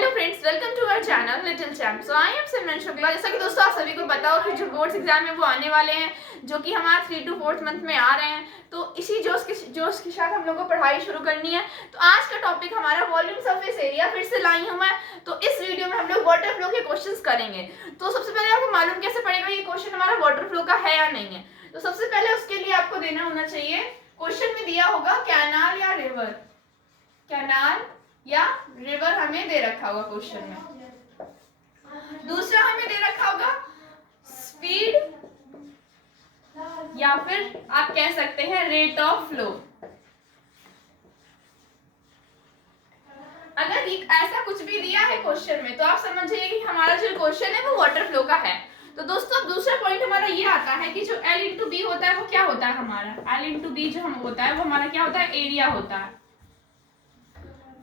Hello friends, welcome to our channel little champ. So I am Simran Shukla. जैसा कि दोस्तों आप सभी को पता हो कि जो बोर्ड्स एग्जाम है वो आने वाले हैं, जो कि हमारा 3 to 4 मंथ में आ रहे हैं। तो इसी जोश के साथ हम लोगों को पढ़ाई शुरू करनी है। तो आज का टॉपिक हमारा वॉल्यूम सरफेस एरिया फिर से लाई हूँ मैं। तो इस वीडियो में हम लोग वाटर फ्लो के क्वेश्चंस करेंगे। तो सबसे पहले आपको मालूम कैसे पड़ेगा ये क्वेश्चन हमारा वाटर फ्लो का है या नहीं है। तो सबसे पहले उसके लिए आपको देना होना चाहिए, क्वेश्चन में दिया होगा कैनाल या रिवर। कैनाल या रिवर हमें दे रखा होगा क्वेश्चन में। दूसरा हमें दे रखा होगा स्पीड या फिर आप कह सकते हैं रेट ऑफ फ्लो। अगर ऐसा कुछ भी दिया है क्वेश्चन में तो आप समझिए कि हमारा जो क्वेश्चन है वो वाटर फ्लो का है। तो दोस्तों अब दूसरा पॉइंट हमारा ये आता है कि जो L इंटू बी होता है वो क्या होता है, हमारा L इंटू बी जो हम होता है वो हमारा क्या होता है, एरिया होता है।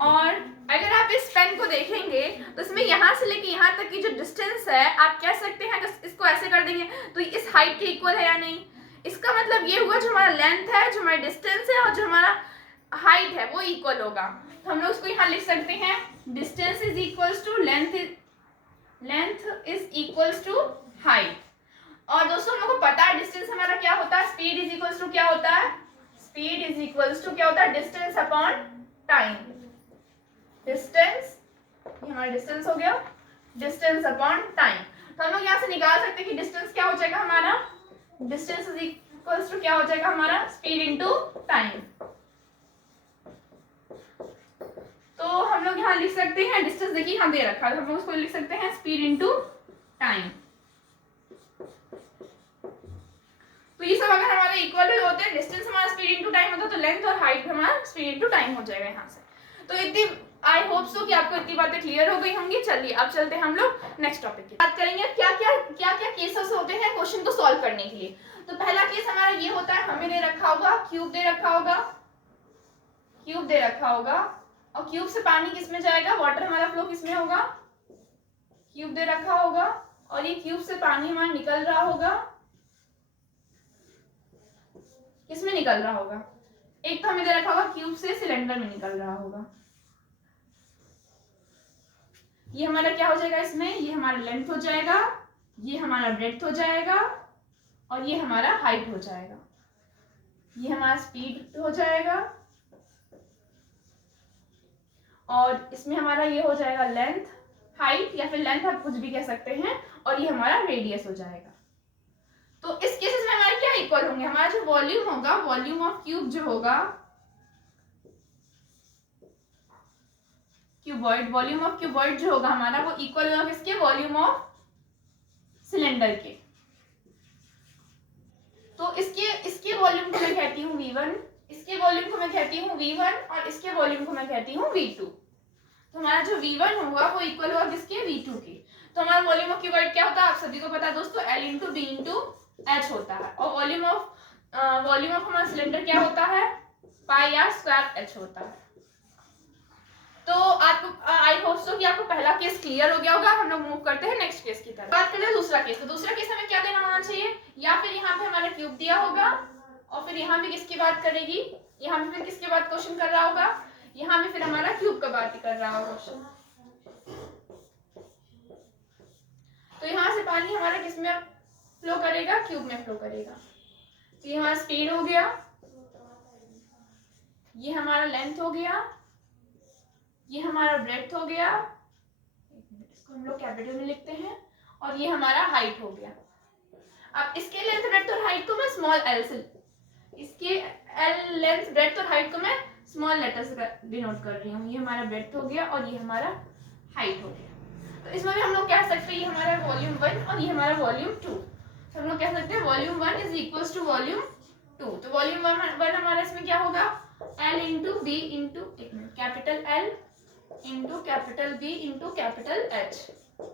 और अगर आप इस पेन को देखेंगे तो इसमें यहाँ से लेके यहाँ तक की जो डिस्टेंस है आप कह सकते हैं अगर इसको ऐसे कर देंगे तो इस हाइट के इक्वल है या नहीं। इसका मतलब ये हुआ जो हमारा लेंथ है, जो हमारा डिस्टेंस है और जो हमारा हाइट है वो इक्वल होगा। तो हम लोग उसको यहाँ लिख सकते हैं distance is equals to length is equals to height. और दोस्तों हम लोग को पता है डिस्टेंस हमारा क्या होता है, स्पीड इज इक्वल्स टू क्या होता है, स्पीड इज इक्वल्स टू क्या होता है, डिस्टेंस अपॉन टाइम। डिस्टेंस, ये हमारा डिस्टेंस हो गया, डिस्टेंस अपॉन टाइम। तो हम लोग यहाँ से निकाल सकते हैं कि डिस्टेंस क्या हो जाएगा हमारा, डिस्टेंस इज इक्वल्स टू क्या हो जाएगा हमारा, स्पीड इनटू टाइम। तो हम लोग यहाँ लिख सकते हैं डिस्टेंस, देखिए यहाँ दे रखा है, हम लोग उसको लिख सकते हैं स्पीड इनटू टाइम। तो ये सब अगर हमारे इक्वल होते हैं, डिस्टेंस हमारा स्पीड इनटू टाइम होता है तो लेंथ और हाइट हमारा स्पीड इनटू टाइम हो जाएगा यहाँ से। तो इतनी आई होप सो कि आपको इतनी बातें क्लियर हो गई होंगी। चलिए अब चलते हैं हम लोग नेक्स्ट टॉपिक की बात करेंगे। क्या क्या केसेस होते हैं क्वेश्चन को सॉल्व करने के लिए। तो पहला केस हमारा ये होता है, हमें दे रखा होगा क्यूब दे रखा होगा, क्यूब दे रखा होगा और क्यूब से पानी किस में जाएगा, वाटर हमारा फ्लो किस में होगा, क्यूब दे रखा होगा और ये क्यूब से पानी हमारा निकल रहा होगा, किस में निकल रहा होगा, एक तो हमें दे रखा होगा क्यूब से सिलेंडर में निकल रहा होगा। ये हमारा क्या हो जाएगा, इसमें ये हमारा लेंथ हो जाएगा, ये हमारा ब्रेड्थ हो जाएगा और ये हमारा हाइट हो जाएगा, ये हमारा स्पीड हो जाएगा और इसमें हमारा ये हो जाएगा लेंथ, हाइट या फिर लेंथ आप कुछ भी कह सकते हैं और ये हमारा रेडियस हो जाएगा। तो इस केसेस में हमारे क्या इक्वल होंगे, हमारा जो वॉल्यूम होगा, वॉल्यूम ऑफ क्यूब जो होगा, क्यूबॉइड, वॉल्यूम ऑफ क्यूबॉइड जो होगा हमारा वो इक्वल होगा किसके, वॉल्यूम ऑफ सिलेंडर के। तो इसके वॉल्यूम को मैं कहती हूँ V1, इसके वॉल्यूम को मैं कहती हूँ V1 और इसके वॉल्यूम को मैं कहती हूँ V2। तो हमारा जो V1 होगा वो इक्वल होगा किसके, V2 के। तो हमारा वॉल्यूम ऑफ क्यूबॉइड क्या होता है, आप सभी को पता है दोस्तों, L into B into H होता है। और वॉल्यूम ऑफ हमारा सिलेंडर क्या होता है, पाई आर स्क्वायर H होता है। तो आपको आई होप सो कि आपको पहला केस क्लियर हो गया होगा। हम लोग मूव करते हैं नेक्स्ट केस की तरफ। बात करते हैं दूसरा केस। तो दूसरा केस हमें क्या देना होना चाहिए, या फिर यहाँ पे हमारा क्यूब दिया होगा और फिर यहाँ पे किसकी बात करेगी, यहाँ पे फिर किसके बाद क्वेश्चन कर रहा होगा, यहाँ पे फिर हमारा क्यूब का बात कर रहा होगा क्वेश्चन। तो यहाँ से पानी हमारा किस में फ्लो करेगा, क्यूब में फ्लो करेगा। तो ये हमारा स्पीड हो गया, ये हमारा लेंथ हो गया, ये हमारा ब्रेड्थ हो गया, इसको हम लोग कैपिटल में लिखते हैं, और ये हमारा हाइट हो गया। अब इसके लेंथ ब्रेड्थ और हाइट को मैं स्मॉल एल से, इसके एल लेंथ ब्रेड्थ और हाइट को मैं स्मॉल लेटर से डिनोट कर रही हूँ। ये हमारा ब्रेड्थ हो गया और ये हमारा हाइट हो गया। तो इसमें भी हम लोग कह सकते हैं ये हमारा वॉल्यूम 1 और ये हमारा वॉल्यूम 2। तो हम लोग कह सकते हैं volume 1 is equals to volume 2। तो वॉल्यूम 1 हमारा इसमें क्या होगा, L into B into capital L into capital B into capital H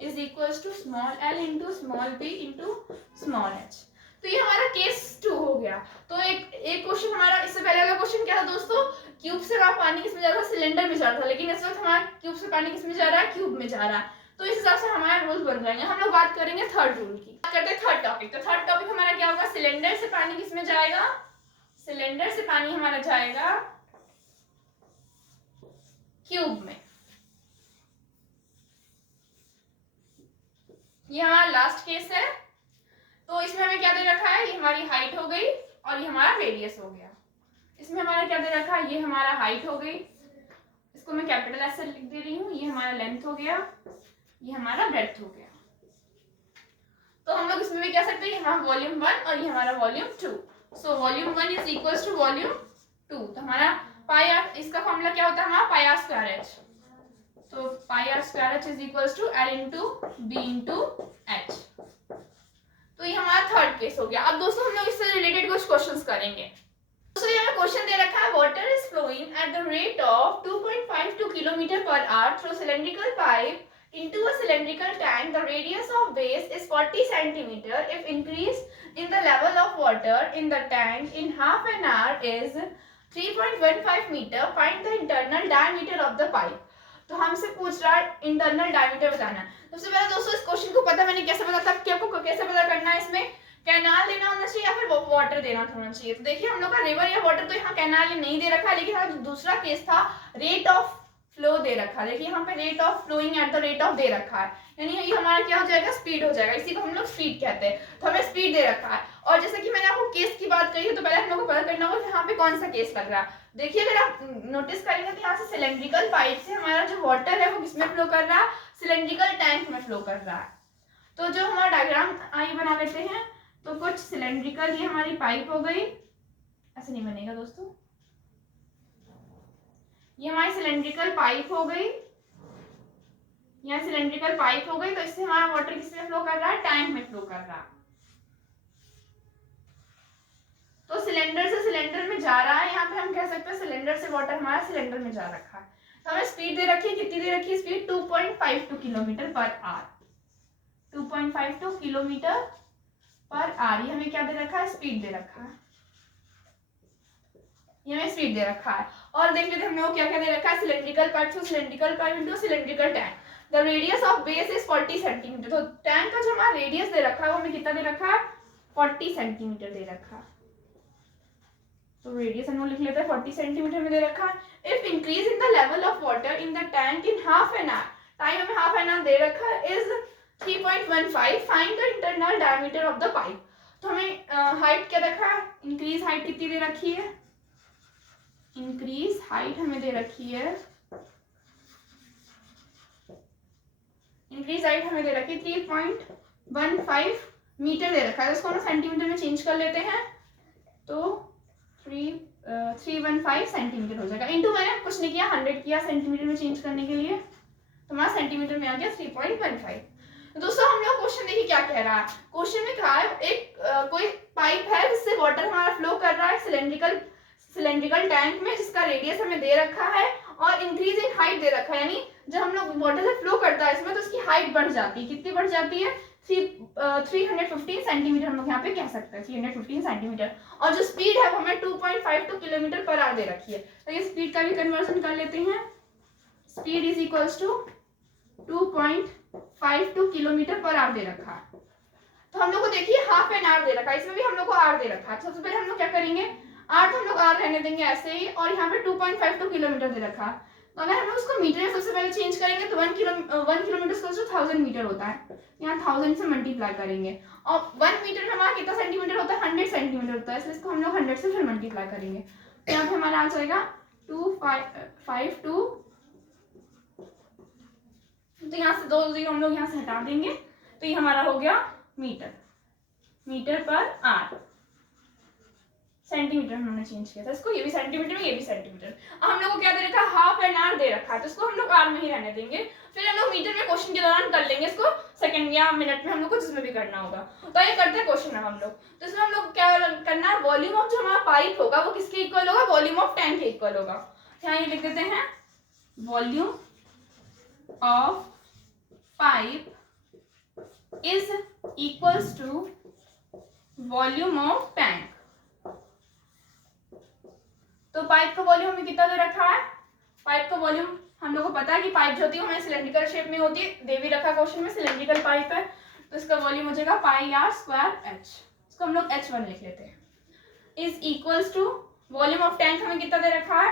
is equals to small l into small b into small h। तो ये हमारा केस 2 हो गया। तो एक क्वेश्चन हमारा, इससे पहले वाला क्वेश्चन क्या था दोस्तों, क्यूब से पानी किस में जा रहा था, सिलेंडर में जा रहा था, लेकिन इस वक्त हमारा क्यूब से पानी किस में जा रहा है, क्यूब में जा रहा है। तो इस हिसाब से हमारे रूल बन जाएंगे। हम लोग बात करेंगे थर्ड रूल की, बात करते हैं थर्ड टॉपिक। तो थर्ड टॉपिक हमारा क्या होगा, सिलेंडर से पानी किस में जाएगा, सिलेंडर से पानी हमारा जाएगा क्यूब में। ये हमारा लास्ट केस है। तो इसमें हमें क्या दे रखा है, ये हमारी हाइट हो गई और ये हमारा रेडियस हो गया। इसमें हमारा क्या दे रखा है, ये हमारा हाइट हो गई, इसको मैं कैपिटल एस से लिख दे रही हूँ, ये हमारा लेंथ हो गया, ये हमारा ब्रेड्थ हो गया। तो हम लोग इसमें भी कह सकते हैं यहाँ वॉल्यूम 1 और ये हमारा volume 2। So volume 1 is equals to volume 2। तो हमारा पाई आर, इसका फॉर्मूला क्या होता है हमारा, पाई आर स्क्वायर एच। तो pi R square H is equals to L into B into H. तो ये हमारा थर्ड केस हो गया। अब दोस्तों हम लोग इससे रिलेटेड कुछ क्वेश्चंस करेंगे। दोस्तों ये हमें क्वेश्चन दे रखा है, water is flowing at the rate of 2.52 kilometre per hour through cylindrical pipe into a cylindrical tank. The radius of base is 40 centimeter. If increase in the level of water in the tank in half an hour is 3.15 meter. Find the internal diameter of the pipe. तो हमसे पूछ रहा है internal diameter बताना है। सबसे पहले दोस्तों इस क्वेश्चन को पता मैंने कैसे पता था कि आपको कैसे पता करना है, इसमें कैनाल देना होना चाहिए या फिर वाटर देना होना चाहिए। तो देखिए हम लोग का रिवर या वाटर, तो यहाँ कैनाल नहीं दे रखा है, लेकिन हाँ दूसरा केस था रेट ऑफ फ्लो दे रखा है। देखिए यहाँ पे rate of flowing at the rate of दे रखा है, यानी ये हमारा क्या हो जाएगा, स्पीड हो जाएगा। इसी को हम लोग स्पीड कहते हैं। तो हमें स्पीड दे रखा है। और जैसे कि मैंने आपको केस की बात करी है, तो पहले हम लोग को पता करना होगा यहाँ पे कौन सा केस लग रहा है। देखिए अगर आप नोटिस करेंगे तो यहाँ से सिलेंड्रिकल पाइप से हमारा जो वाटर है वो किसमें फ्लो कर रहा है, सिलेंड्रिकल टैंक में फ्लो कर रहा है। तो जो हमारा डायग्राम आइए बना लेते हैं। तो कुछ सिलेंड्रिकल ये हमारी पाइप हो गई, ऐसे नहीं बनेगा दोस्तों, ये हमारी सिलेंड्रिकल पाइप हो गई, यहाँ सिलेंड्रिकल पाइप हो गई। तो इससे हमारा वाटर किसमें फ्लो कर रहा है, टैंक में फ्लो कर रहा है। तो सिलेंडर से सिलेंडर में जा रहा है, यहाँ पे हम कह सकते हैं सिलेंडर से वाटर हमारा सिलेंडर में जा रखा है। तो हमें स्पीड दे रखी है, कितनी दे रखी है speed, 2.52 kilometre per our. 2.52 kilometre per our, ये हमें क्या दे रखा है, स्पीड दे रखा है, ये हमें स्पीड दे रखा है। और देख लेते हैं हम लोग क्या क्या दे रखा है, cylindrical pipe to cylindrical pipe into cylindrical tank. The radius of base is 40 centimetre. तो टैंक का जो हमारा रेडियस दे रखा है वो हमें कितना दे रखा है, 40 सेंटीमीटर दे रखा है। तो रेडियस हम लोग लिख लेते हैं 40 सेंटीमीटर में दे रखा है। If increase in the level of water in the tank in half an our, time हमें हाफ एन आवर दे रखा है, is 3.15। Find the internal diameter of the pipe. तो हमें हाइट क्या रखा है, इंक्रीज हाइट कितनी दे रखी है, इंक्रीज हाइट हमें दे रखी है, इंक्रीज हाइट हमें दे रखी है 3.15 मीटर दे रखा है। इसको हम सेंटीमीटर में चेंज कर लेते हैं, तो 315 सेंटीमीटर हो जाएगा। इनटू मैंने कुछ नहीं किया, 100 किया सेंटीमीटर में चेंज करने के लिए, तो हमारा सेंटीमीटर में आ गया 3.15। तो दोस्तों हम लोग क्वेश्चन देखिए क्या कह रहा है। क्वेश्चन में कहा है एक कोई पाइप है जिससे वाटर हमारा फ्लो कर रहा है सिलेंड्रिकल टैंक में, जिसका रेडियस हमें दे रखा है और इंक्रीज इन हाइट दे रखा है। यानी जब हम लोग वाटर से फ्लो करता है इसमें तो उसकी हाइट बढ़ जाती है। कितनी बढ़ जाती है, 315 सेंटीमीटर हम लोग यहाँ पे कह सकते हैं, 315 सेंटीमीटर। और जो स्पीड है वो हमें 2.52 किलोमीटर पर आवर दे रखी है। तो ये स्पीड का भी कन्वर्जन कर लेते हैं। Speed is equals to 2.52 kilometre per hour दे रखा है। तो हम लोग को देखिए हाफ एन आवर दे रखा है, इसमें भी हम लोग को आवर दे रखा है। सबसे पहले हम लोग क्या करेंगे, आर तो हम लोग आर रहने देंगे ऐसे ही, और यहाँ पे 2.52 किलोमीटर दे रखा है। तो अगर हम लोग उसको मीटर में सबसे पहले चेंज करेंगे तो 1 किलोमीटर इक्वल्स टू 1000 मीटर होता है। यहाँ 1000 से मल्टीप्लाई करेंगे, और 1 मीटर में हमारा कितना सेंटीमीटर होता है, 100 सेंटीमीटर होता है, इसलिए इसको हम लोग 100 से फिर मल्टीप्लाई करेंगे। तो यहाँ पे हमारा आ जाएगा 252, तो यहाँ से 2 जीरो हम लोग यहाँ से हटा देंगे, तो ये हमारा हो गया मीटर पर आर। सेंटीमीटर हमने चेंज किया था इसको, ये भी सेंटीमीटर में ये भी सेंटीमीटर। अब हम लोग को क्या दे रखा है, हाफ एन आवर दे रखा है, तो इसको हम लोग आर में ही रहने देंगे। फिर हम लोग मीटर में क्वेश्चन के दौरान कर लेंगे इसको, सेकंड या मिनट में हम लोग को जिसमें भी करना होगा। तो ये करते हैं क्वेश्चन हम लोग। तो इसमें हम लोग क्या करना है, वॉल्यूम ऑफ जो हमारा पाइप होगा वो किसके इक्वल होगा, वॉल्यूम ऑफ टैंक के इक्वल होगा। यहाँ ये लिख देते हैं, volume of pipe is equals to volume of tank. तो पाइप का वॉल्यूम हमें कितना दे रखा है, पाइप का वॉल्यूम हम लोग को पता है कि पाइप जो होती है हमें सिलेंड्रिकल शेप में होती है, दे भी रखा क्वेश्चन में सिलेंड्रिकल पाइप है, तो इसका वॉल्यूम हो जाएगा पाई आर स्क्वायर एच। इसको हम लोग H1 लिख लेते हैं, is equals to volume of tank हमें कितना दे रखा है,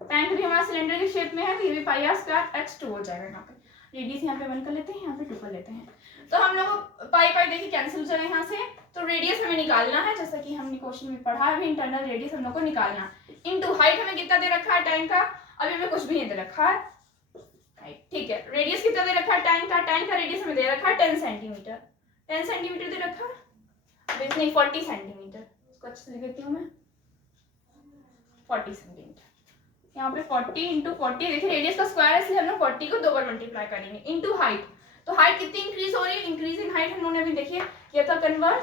टैंक भी हमारा सिलेंडर के शेप में है, तो ये भी पाई आर स्क्वायर H2 हो जाएगा यहाँ पे। रेडियस यहाँ पे 1 कर लेते हैं, यहाँ पे 2 कर लेते हैं। तो हम लोग पाई पाई देखिए कैंसिल हो जाएगा यहाँ से। तो रेडियस हमें निकालना है, जैसा कि हमने क्वेश्चन में पढ़ा है, इंटरनल रेडियस हम लोग को निकालना है। इनटू हाइट हमें कितना दे रखा है टैंक का, अभी हमें कुछ भी नहीं दे रखा है, ठीक है। रेडियस कितना दे रखा है टैंक का रेडियस हमें दे रखा है 10 सेंटीमीटर, 10 सेंटीमीटर दे रखा है, अब इसमें 40 सेंटीमीटर, इसको अच्छे से लिख देती हूँ मैं, 40 सेंटीमीटर। यहाँ पे 40 इंटू 40, देखिए रेडियस का स्क्वायर है इसलिए हम लोग 40 को 2 बार मल्टीप्लाई करेंगे, इंटू हाइट। तो हाइट कितनी इंक्रीज हो रही है, इंक्रीज इन हाइट हम लोगों ने अभी देखिए किया था कन्वर्ट,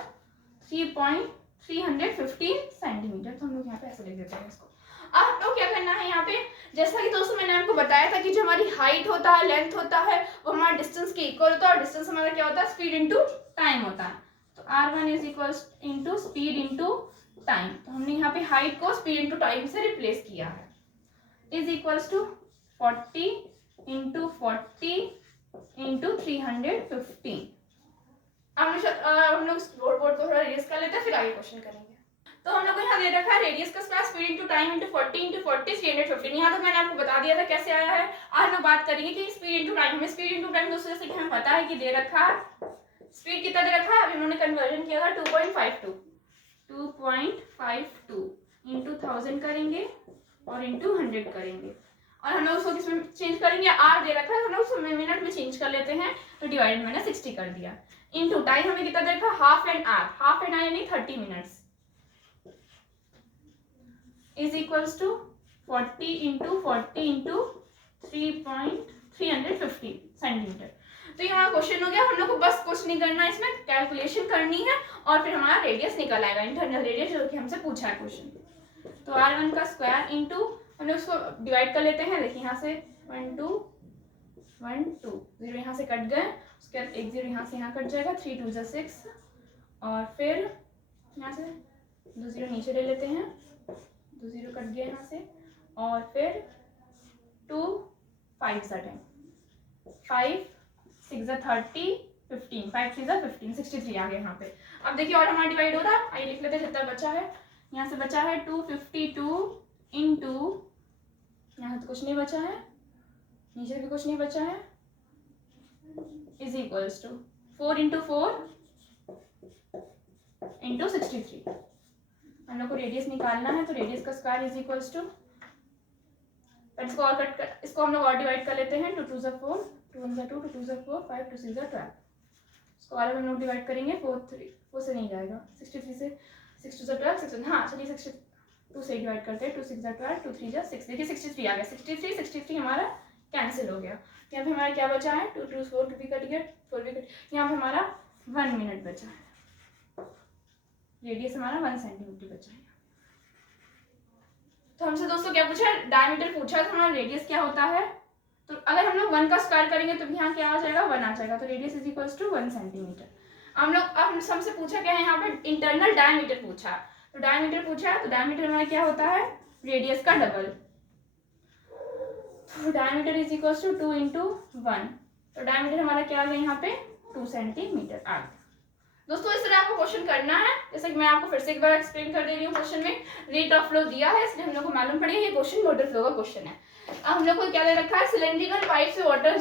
3.315 सेंटीमीटर। तो हम लोग यहाँ पे ऐसे लिख देते हैं इसको। अब हम लोग क्या करना है यहाँ पे, जैसा कि दोस्तों मैंने आपको बताया था कि जो हमारी हाइट होता है, लेंथ होता है, वो हमारा डिस्टेंस के इक्वल होता है, और डिस्टेंस हमारा क्या होता है, स्पीड इंटू टाइम होता है। तो r1 is equals into speed into time. तो हमने यहाँ पे हाइट को स्पीड इंटू टाइम से रिप्लेस किया है, is equals to 40 into 40 into 315। अब हम लोग बोर्ड को थोड़ा रेडियस कर लेते हैं, फिर आगे क्वेश्चन करेंगे। तो हम लोग को यहाँ दे रखा है रेडियस का square, speed into time into 40 into 40 315। यहाँ तो मैंने आपको बता दिया था कैसे आया है। आज हम बात करेंगे कि स्पीड इंटू टाइम। हमें स्पीड इंटू टाइम दोस्तों जैसे कि हमें पता है कि दे रखा है, स्पीड कितना दे रखा है, अभी उन्होंने कन्वर्जन किया था 2.52 इंटू 1000 करेंगे और इंटू 100 करेंगे, और हम लोग उसको किसमें चेंज करेंगे, आर दे रखा है, हम लोग उसको मिनट में चेंज कर लेते हैं, तो डिवाइड मैंने 60 कर दिया। इंटू टाइम हमें कितना दे रखा, हाफ एन आवर यानी 30 minutes, is equals to 40 into 40 into 3.350 centimetre. तो ये हमारा क्वेश्चन हो गया। हम लोग को बस कुछ नहीं करना है, इसमें कैलकुलेशन करनी है और फिर हमारा रेडियस निकल आएगा, इंटरनल रेडियस जो कि हमसे पूछा है क्वेश्चन। तो r1 का स्क्वायर इंटू हम लोग उसको डिवाइड कर लेते हैं। देखिए यहाँ से 1 2 1 2 0 यहाँ से कट गए, उसके बाद 1 0 यहाँ से यहाँ कट जाएगा, 3 2 6, और फिर यहाँ से 2 0 नीचे ले लेते हैं, 2 0 कट गया यहाँ से, और फिर 2 5 10 5 6 30 15 5 3 15 63 आ गया यहाँ पे। अब देखिए और हमारा डिवाइड हो रहा है, आइए लिख लेते हैं कितना बचा है। यहाँ से बचा है 252 इंटू, यहाँ तो कुछ नहीं बचा है, नीचे भी कुछ नहीं बचा है, is equals to 4 into 4 into 63। हम लोग को रेडियस निकालना है, तो रेडियस का स्क्वायर इज इक्वल्स टू, इसको और कट कर, इसको हम लोग और डिवाइड कर लेते हैं, 2 2 4 2 1 2 2 2 4 5 2 6 12। इसको और हम लोग डिवाइड करेंगे, 4 से नहीं जाएगा, 63 से 6 2 12 6, हाँ चलिए 62 से डिवाइड करते हैं, 2 6 12 2 3 6, देखिए 63 आ गया, 63 हमारा कैंसिल हो गया। यहाँ पे हमारा क्या बचा है, 2 2 4 भी कट गया, 4 भी कट, यहाँ पे हमारा 1 मिनट बचा है, रेडियस हमारा 1 सेंटीमीटर बचा है। तो हमसे दोस्तों क्या पूछा है, डायमीटर पूछा है, तो हमारा रेडियस क्या होता है। तो अगर हम लोग 1 का स्क्वायर करेंगे तो यहाँ क्या आ जाएगा, 1 आ जाएगा, तो radius is equals to 1 centimetre. हम लोग अब हमसे पूछा क्या है, यहाँ पे इंटरनल डायमीटर पूछा, तो डायमीटर पूछा है, तो डायमीटर हमारा क्या होता है, रेडियस का डबल, तो diameter is equals to 2 into 1, तो डायमीटर हमारा क्या आ गया यहाँ पे 2 सेंटीमीटर आ गया। दोस्तों इस तरह आपको क्वेश्चन करना है, जैसे कि मैं आपको फिर से एक बार एक्सप्लेन कर दे रही हूँ। क्वेश्चन में रेट ऑफ फ्लो दिया है, इसलिए हम लोग को मालूम पड़ेगा ये क्वेश्चन वाटर फ्लो का क्वेश्चन है। अब हम लोग को क्या दे रखा है, सिलेंड्रिकल पाइप से वाटर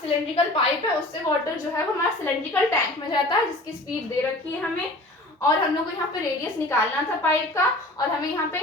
सिलेंड्रिकल पाइप है, उससे वाटर जो है वो हमारा सिलेंड्रिकल टैंक में जाता है, जिसकी स्पीड दे रखी है हमें, और हम लोग को यहाँ पे रेडियस निकालना था पाइप का, और हमें यहाँ पे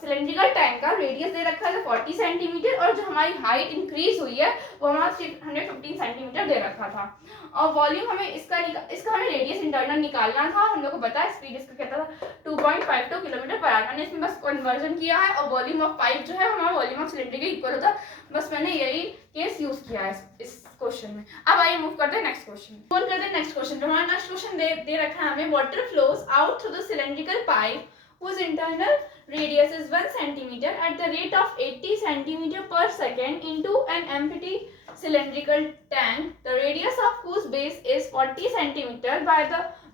सिलेंड्रिकल टैंक का रेडियस दे रखा है 40 सेंटीमीटर, और जो हमारी हाइट इंक्रीज हुई है वो हमारा 315 सेंटीमीटर दे रखा था, और वॉल्यूम हमें इसका हमें रेडियस इंटरनल निकालना था। हम लोग को पता है स्पीड इसका कहता था 2.52 किलोमीटर पर आवर। मैंने इसमें बस कन्वर्जन किया है, और वॉल्यूम ऑफ पाइप जो है हमारा वॉल्यूम ऑफ सिलेंडर के इक्वल होता है, बस मैंने यही केस यूज किया है इस क्वेश्चन में। अब आइए मूव करते हैं नेक्स्ट क्वेश्चन, मूव करते हैं नेक्स्ट क्वेश्चन। हमारा नेक्स्ट क्वेश्चन दे रखा है हमें, water flows out through the cylindrical pipe whose internal radius is 1 centimeter at the rate of 80 centimeter per second into an empty cylindrical tank, the radius of whose base is 40 centimeter,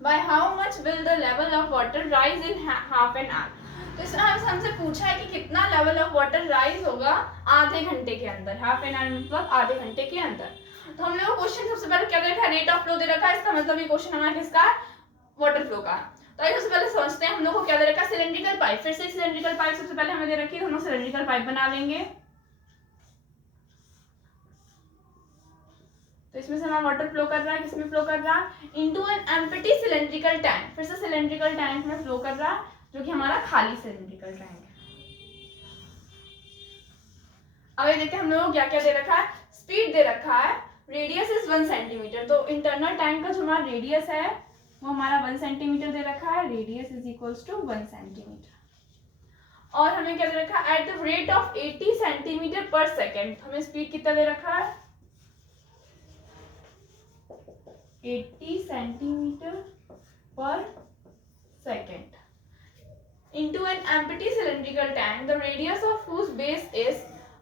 by how much will the level of water rise in half an hour। तो इसमें हमसे पूछा है कि कितना level of water rise होगा आधे घंटे के अंदर, हाफ एन आवर मतलब आधे घंटे के अंदर। तो हम लोग क्वेश्चन सबसे पहले क्या दे रखा है, रेट ऑफ फ्लो दे रखा है, इसका मतलब ये क्वेश्चन हमारा किसका है, वाटर फ्लो का। तो आइए सबसे पहले समझते हैं हम लोग को क्या दे रखा है, सिलेंड्रिकल पाइप। फिर से सिलेंड्रिकल पाइप सबसे पहले हमें दे रखी है, हम लोग सिलेंड्रिकल पाइप बना लेंगे। तो इसमें से हमारा वाटर फ्लो कर रहा है, किसमें फ्लो कर रहा है, into an empty cylindrical tank, फिर से सिलेंड्रिकल टैंक में फ्लो कर रहा है, जो कि हमारा खाली सिलेंड्रिकल टैंक है। अब ये देखते हैं हम लोगों को क्या क्या दे रखा है, स्पीड दे रखा है, रेडियस इज 1 सेंटीमीटर, तो इंटरनल टैंक का जो हमारा रेडियस है वो हमारा 1 सेंटीमीटर दे रखा है, radius is equals to 1 centimetre. और हमें क्या दे रखा है, at the rate of 80 centimetre per second, हमें स्पीड कितना दे रखा है, 80 centimetre per second, into an empty cylindrical tank, the radius of whose base is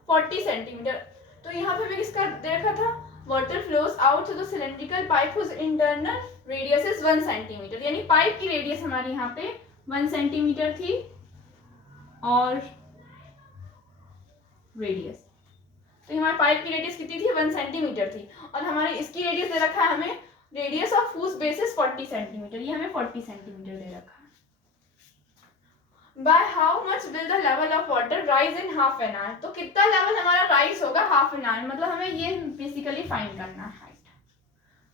40 centimetre. तो यहाँ पे हमें किसका दे रखा था, water flows out through the cylindrical pipe whose internal radius is 1 centimetre, यानी पाइप की रेडियस हमारी यहाँ पे 1 सेंटीमीटर थी और रेडियस, तो हमारे पाइप की रेडियस कितनी थी, 1 सेंटीमीटर थी, और हमारे इसकी रेडियस दे रखा है हमें, radius of whose base is 40 centimetre, ये हमें 40 सेंटीमीटर दे रखा है। By how much will the level of water rise in half an hour, तो कितना लेवल हमारा राइज होगा हाफ एन आवर, मतलब हमें ये बेसिकली फाइंड करना है हाइट,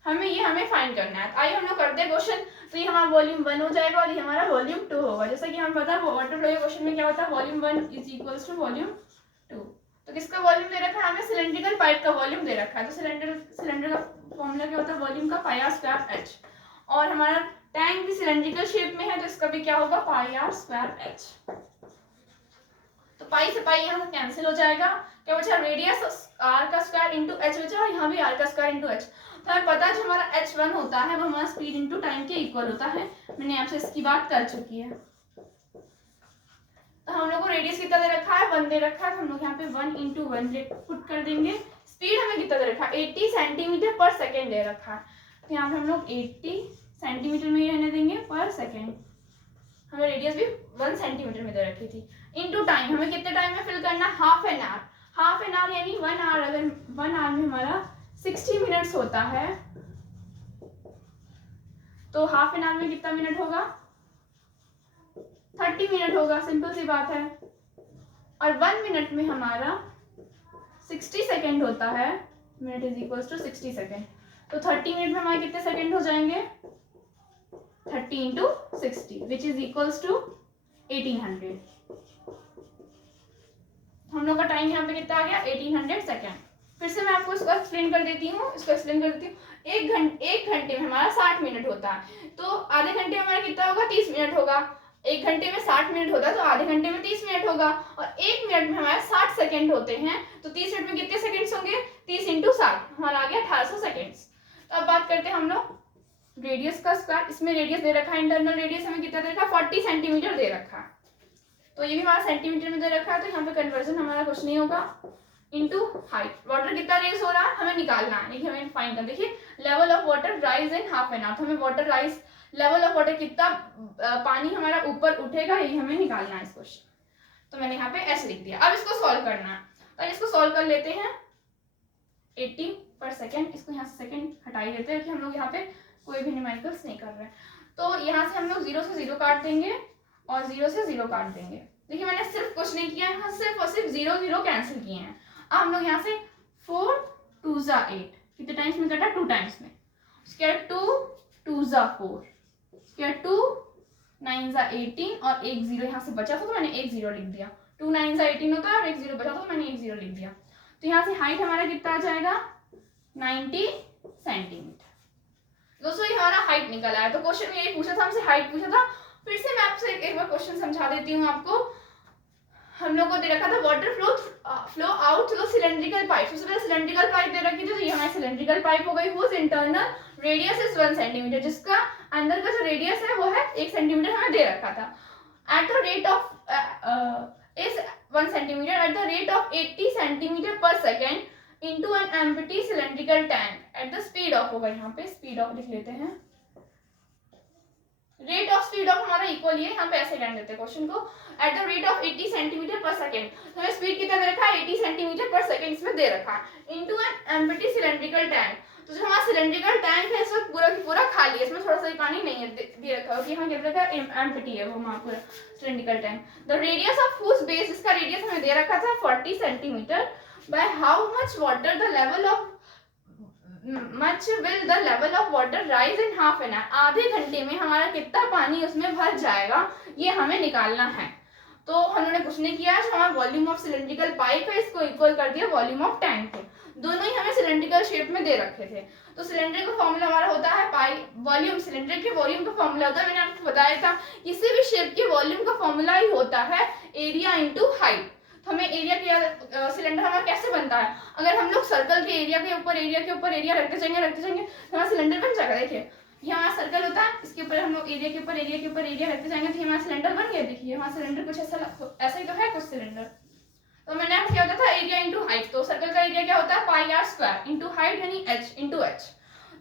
हमें फाइंड करना है। आइए हम लोग करते हैं क्वेश्चन, तो ये हमारा वॉल्यूम 1 हो जाएगा और ये हमारा वॉल्यूम 2 होगा, जैसा कि हम पता है वाटर फ्लो के क्वेश्चन में क्या होता है, volume 1 is equals to volume 2। तो किसका वॉल्यूम दे रखा है हमें, सिलेंड्रिकल पाइप का वॉल्यूम दे रखा है, तो सिलेंडर का फॉर्मूला क्या होता है, वॉल्यूम का पाई आर स्क्वायर एच, और हमारा टैंक भी सिलेंड्रिकल शेप में है तो इसका भी क्या होगा, पाई आर स्क्वायर एच। तो पाई से पाई यहाँ कैंसिल हो जाएगा, क्या बचा, रेडियस आर का स्क्वायर इंटू एच बचा, और यहाँ भी आर का स्क्वायर इंटू एच। तो हमें पता है जो हमारा h1 होता है वो हमारा स्पीड इंटू टाइम के इक्वल होता है, मैंने आपसे इसकी बात कर चुकी है। तो हम लोग को रेडियस कितना दे रखा है, 1 दे रखा है, तो हम लोग यहाँ पे 1 इंटू 1 पुट कर देंगे। स्पीड हमें कितना दे रखा है, 80 सेंटीमीटर पर सेकेंड दे रखा है, तो यहाँ पे हम लोग 80 सेंटीमीटर में ही रहने देंगे पर सेकेंड, हमें रेडियस भी 1 सेंटीमीटर में दे रखी थी, इनटू टाइम, हमें कितने टाइम में फिल करना, हाफ एन आवर यानी 1 आवर, अगर 1 आवर में हमारा 60 मिनट्स होता है तो हाफ एन आवर में कितना मिनट होगा, 30 मिनट होगा, सिंपल सी बात है। और 1 मिनट में हमारा 60 सेकेंड होता है, minute is equals to 60 second, तो 30 मिनट में हमारे कितने सेकेंड हो जाएंगे, 30 into 60 which is equals to 1800। हम लोग का टाइम यहाँ पे कितना आ गया, 1800 सेकेंड। फिर से मैं आपको इसको एक्सप्लेन कर देती हूँ, एक घंटे में हमारा 60 मिनट होता है, तो आधे घंटे में हमारा कितना होगा, 30 मिनट होगा। एक घंटे में 60 मिनट होता है तो आधे घंटे में 30 मिनट होगा, और 1 मिनट में हमारे 60 सेकेंड होते हैं, तो 30 मिनट में कितने सेकेंड्स होंगे, 30 इंटू 60, हमारा आ गया 1800 सेकेंड्स। तो अब बात करते हैं हम लोग रेडियस का स्क्वायर, इसमें रेडियस दे रखा है, इंटरनल रेडियस हमें कितना दे रखा है, 40 सेंटीमीटर दे रखा है, तो ये भी हमारा सेंटीमीटर में दे रखा है, तो यहाँ पे कन्वर्जन हमारा कुछ नहीं होगा, इनटू हाइट, वाटर कितना रेज हो रहा है हमें निकालना है, देखिए हमें फाइंड करना, देखिए level of water rise in half an our, तो हमें water rise, level of water कितना पानी हमारा ऊपर उठेगा, ये हमें निकालना है इस क्वेश्चन। तो मैंने यहाँ पे एस लिख दिया, अब इसको सॉल्व करना है, तो इसको सॉल्व कर लेते हैं। 80 पर सेकेंड, इसको यहाँ से सेकेंड हटाई देते हैं कि हम लोग यहाँ पे कोई भी न्यूमेरिकल्स नहीं कर रहे हैं, तो यहाँ से हम लोग 0 से 0 काट देंगे और 0 से 0 काट देंगे। देखिए मैंने सिर्फ कुछ नहीं किया है, सिर्फ और सिर्फ 0 0 कैंसिल किए हैं। अब हम लोग यहाँ से 4 2 जा 8 कितने टाइम्स में कटा, 2 टाइम्स में, उसके बाद 2 2 जा 4, उसके बाद 2 9 जा 18 और एक 0 यहाँ से बचा था तो मैंने एक 0 लिख दिया, 2 9 जा 18 होता है और एक 0 बचा था तो मैंने एक 0 लिख दिया। तो यहाँ से हाइट हमारा कितना आ जाएगा, 90 सेंटीमीटर। दोस्तों ये हमारा हाइट निकल आया, तो क्वेश्चन में यही पूछा था हमसे, हाइट पूछा था। फिर से मैं आपसे एक बार क्वेश्चन समझा देती हूँ आपको। हम लोग को दे रखा था water flow out through cylindrical pipe, सबसे पहले सिलेंड्रिकल पाइप दे रखी थी, तो ये हमारी सिलेंड्रिकल पाइप हो गई, whose internal radius is 1 centimetre, जिसका अंदर का जो रेडियस है वो है 1 सेंटीमीटर हमें दे रखा था। Eight the rate of is 1 centimetre eight the rate of 80 centimetre per second into an empty cylindrical tank at the speed of, होगा यहाँ पे स्पीड ऑफ लिख लेते हैं, रेट ऑफ स्पीड ऑफ हमारा इक्वल ही है, यहाँ पे ऐसे रहने देते हैं क्वेश्चन को, eight the rate of 80 centimetre per second, तो हमें स्पीड कितना दे रखा है, 80 सेंटीमीटर पर सेकेंड इसमें दे रखा है, into an empty cylindrical tank. तो जो हमारा सिलेंड्रिकल टैंक है इस वक्त पूरा की पूरा खाली है, इसमें थोड़ा सा पानी नहीं है दे रखा है, यहाँ क्या रखा है, एम्प्टी है वो हमारा पूरा cylindrical tank. The radius of whose base, इसका रेडियस हमें दे रखा था 40 centimetre. By how much water the level of much will the level of water rise in half an hour, आधे घंटे में हमारा कितना पानी उसमें भर जाएगा, ये हमें निकालना है। तो हमने कुछ नहीं किया, जो हमारा वॉल्यूम ऑफ सिलेंड्रिकल पाइप है इसको इक्वल कर दिया वॉल्यूम ऑफ टैंक को। दोनों ही हमें सिलेंड्रिकल शेप में दे रखे थे। तो सिलेंडर का फॉर्मूला हमारा होता है पाई वॉल्यूम, सिलेंडर के वॉल्यूम का फॉर्मूला होता है, मैंने आपको बताया था किसी भी शेप के वॉल्यूम का फॉर्मूला ही होता है एरिया इंटू हाइट। तो हमें एरिया के सिलेंडर हमारा कैसे बनता है, अगर हम लोग सर्कल के एरिया के ऊपर एरिया रखते जाएंगे तो हमारा सिलेंडर बन जाएगा। देखिए ये हमारा सर्कल होता है, इसके ऊपर हम लोग एरिया के ऊपर एरिया रखते जाएंगे तो हमारा सिलेंडर बन गया। देखिए हमारा सिलेंडर कुछ ऐसा ही तो है कुछ सिलेंडर। तो मैंने आपको क्या होता था एरिया इंटू हाइट, तो सर्कल का एरिया क्या होता है pi R square into height यानी एच इंटू एच।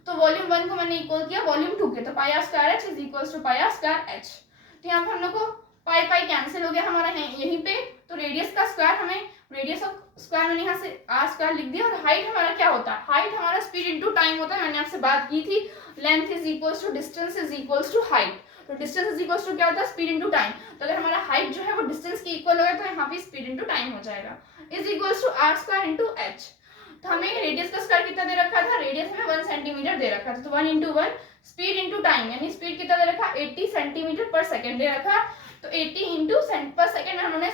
तो वॉल्यूम 1 को मैंने इक्वल किया वॉल्यूम 2 के, तो pi R square H is equal to pi R square H. तो यहाँ पे हम लोग को पाई कैंसिल हो गया हमारा यहीं पे, तो रेडियस का स्क्वायर हमें रेडियस ऑफ स्क्वायर मैंने यहाँ से आर स्क्वायर लिख दिया। और हाइट हमारा क्या होता है, हाइट हमारा स्पीड इंटू टाइम होता है, मैंने आपसे बात की थी length is equals to distance is equals to height. तो डिस्टेंस इज इक्वल्स टू क्या होता है स्पीड इंटू टाइम। तो अगर हमारा हाइट जो है वो डिस्टेंस के इक्वल हो गया तो यहाँ पे स्पीड इंटू टाइम हो जाएगा, is equals to R square into H. तो हमें रेडियस का स्क्वायर कितना दे रखा था, रेडियस में 1 सेंटीमीटर दे रखा था, तो 1 इंटू 1 स्पीड इंटू टाइम यानी स्पीड कितना दे रखा 80 सेंटीमीटर पर सेकेंड दे रखा। तो 80 इंटू पर सेकेंड में हमने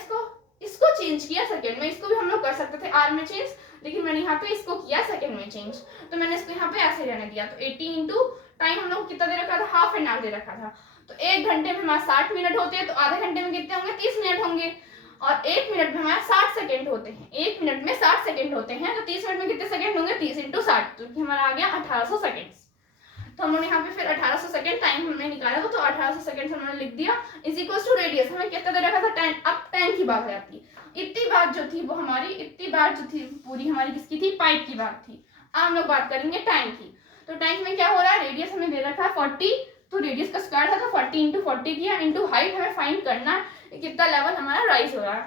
इसको चेंज किया सेकेंड में, इसको भी हम लोग कर सकते थे आर में चेंज, लेकिन मैंने यहाँ पे इसको किया सेकेंड में चेंज, तो मैंने इसको यहाँ पे ऐसे रहने दिया। तो 80 इंटू टाइम हम लोग कितना दे रखा था हाफ एन आवर दे रखा था। तो 1 घंटे में हमारे 60 मिनट होते हैं, तो आधे घंटे में कितने होंगे 30 मिनट होंगे, और 1 मिनट में हमारे 60 सेकंड होते हैं, 1 मिनट में 60 सेकंड होते हैं, तो 30 मिनट में कितने सेकंड होंगे 30 इंटू 60, तो हमारा आ गया 1800 सेकंड। तो हमने यहाँ पे फिर 1800 सेकंड टाइम हमने निकाला था, तो 1800 सेकंड हमने लिख दिया इज इक्वल टू रेडियस हमें कितना दे रखा था 10। अब 10 की बात है आपकी, इतनी बात जो थी वो हमारी पूरी हमारी किसकी थी पाइप की बात थी। अब हम लोग बात करेंगे टैंक की। तो टैंक में क्या हो रहा है, रेडियस हमें दे रखा है 40, तो रेडियस का स्क्वायर था तो 40 इंटू 40 किया, इंटू हाइट हमें फाइंड करना है कितना लेवल हमारा राइज हो रहा है।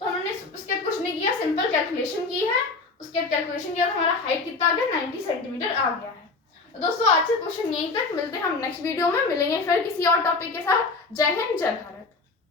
तो हमने उसके बाद कुछ नहीं किया, सिंपल कैलकुलेशन की है, उसके बाद कैलकुलेशन किया तो हमारा हाइट कितना आ गया 90 सेंटीमीटर आ गया है। तो दोस्तों आज से क्वेश्चन यहीं तक, मिलते हैं हम नेक्स्ट वीडियो में, मिलेंगे फिर किसी और टॉपिक के साथ। जय हिंद जय भारत।